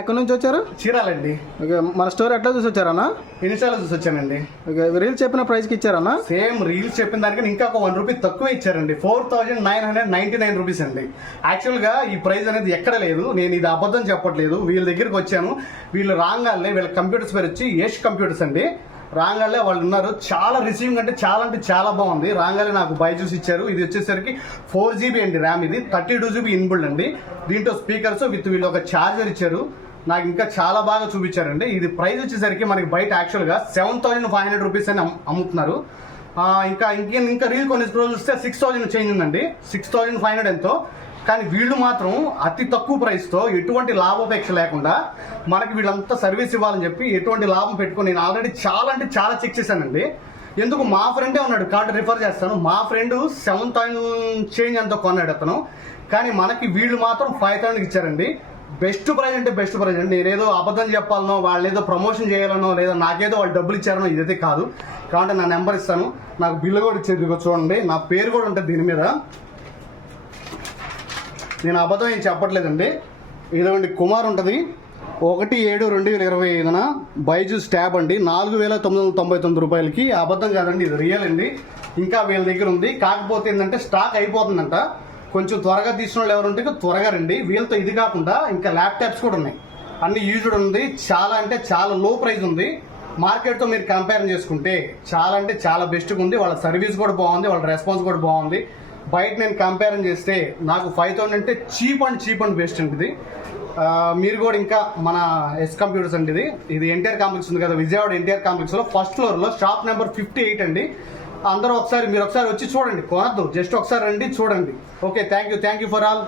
ఎక్కడి నుంచి వచ్చారు? చీరాలండి. ఓకే, మన స్టోర్ ఎట్లా చూసి వచ్చారన్నా? ఇన్స్టాలో చూసి వచ్చానండి. ఓకే, రీల్స్ చెప్పిన ప్రైస్కి ఇచ్చారన్నా? సేమ్ రీల్స్ చెప్పిన దానికి ఇంకా ఒక ₹1 తక్కువ ఇచ్చారండి. 4999 రూపీస్ అండి. యాక్చువల్గా ఈ ప్రైస్ అనేది ఎక్కడ లేదు. నేను ఇది అబద్ధం చెప్పట్లేదు. వీళ్ళ దగ్గరికి వచ్చాను. వీళ్ళు రాగానే వీళ్ళ కంప్యూటర్స్ పేరు వచ్చి యష్ కంప్యూటర్స్ అండి. రాగానే వాళ్ళు ఉన్నారు. చాలా రిసీవింగ్ అంటే చాలా బాగుంది. రాగానే నాకు బైజూస్ ఇచ్చారు. ఇది వచ్చేసరికి 4GB అండి ర్యామ్. ఇది 32GB ఇన్బుల్డ్ అండి. దీంట్లో స్పీకర్స్ విత్ వీళ్ళు ఒక ఛార్జర్ ఇచ్చారు. నాకు ఇంకా చాలా బాగా చూపించారండి. ఇది ప్రైస్ వచ్చేసరికి మనకి బయట యాక్చువల్గా 7500 రూపీస్ అని అమ్ముతున్నారు. ఇంకా రీల్ కొన్ని రోజులు వస్తే 6000 చేంజ్ ఉందండి. 6500 ఎంతో. కానీ వీళ్ళు మాత్రం అతి తక్కువ ప్రైస్తో ఎటువంటి లాభాపేక్ష లేకుండా మనకి వీళ్ళంతా సర్వీస్ ఇవ్వాలని చెప్పి ఎటువంటి లాభం పెట్టుకొని నేను ఆల్రెడీ చాలా చెక్ చేశానండి. ఎందుకు మా ఫ్రెండే ఉన్నాడు, కార్డు రిఫర్ చేస్తాను. మా ఫ్రెండ్ 7000 చేంజ్ ఎంతో కొన్నాడు అతను. కానీ మనకి వీళ్ళు మాత్రం 5000 ఇచ్చారండి. బెస్ట్ ప్రైజ్ అంటే బెస్ట్ ప్రైజ్ అండి. నేనేదో అబద్ధం చెప్పాలనో, వాళ్ళు ఏదో ప్రమోషన్ చేయాలనో, లేదా నాకేదో వాళ్ళు డబ్బులు ఇచ్చారనో ఇదైతే కాదు. కాబట్టి నా నెంబర్ ఇస్తాను, నాకు బిల్లు కూడా ఇచ్చేది చూడండి. నా పేరు కూడా ఉంటుంది దీని మీద. నేను అబద్ధం ఏం చెప్పట్లేదండి. ఇదండి కుమార్ ఉంటుంది. 1/7/2025 బైజూస్ ట్యాబ్ అండి. 4999 రూపాయలకి. అబద్ధం కాదండి, ఇది రియల్ అండి. ఇంకా వీళ్ళ దగ్గర ఉంది. కాకపోతే ఏంటంటే స్టాక్ అయిపోతుందంట. కొంచెం త్వరగా తీసిన వాళ్ళు ఎవరు ఉంటే త్వరగా రండి. వీళ్ళతో ఇది కాకుండా ఇంకా ల్యాప్టాప్స్ కూడా ఉన్నాయి. అన్ని యూజ్డ్ ఉంది. చాలా లో ప్రైస్ ఉంది. మార్కెట్తో మీరు కంపేర్ చేసుకుంటే చాలా బెస్ట్గా ఉంది. వాళ్ళ సర్వీస్ కూడా బాగుంది, వాళ్ళ రెస్పాన్స్ కూడా బాగుంది. బయట నేను కంపేర్ చేస్తే నాకు 5000 అంటే చీప్ అండ్ బెస్ట్ అండి ఇది. మీరు కూడా ఇంకా మన ఎస్ కంప్యూటర్స్ అండి. ఇది ఎన్టీఆర్ కాంప్లెక్స్ ఉంది కదా, విజయవాడ ఎన్టీఆర్ కాంప్లెక్స్లో ఫస్ట్ ఫ్లోర్లో షాప్ నెంబర్ 58 అండి. అందరూ మీరు ఒకసారి వచ్చి చూడండి. కొనద్దు, జస్ట్ ఒకసారి రండి చూడండి. Okay, thank you for all.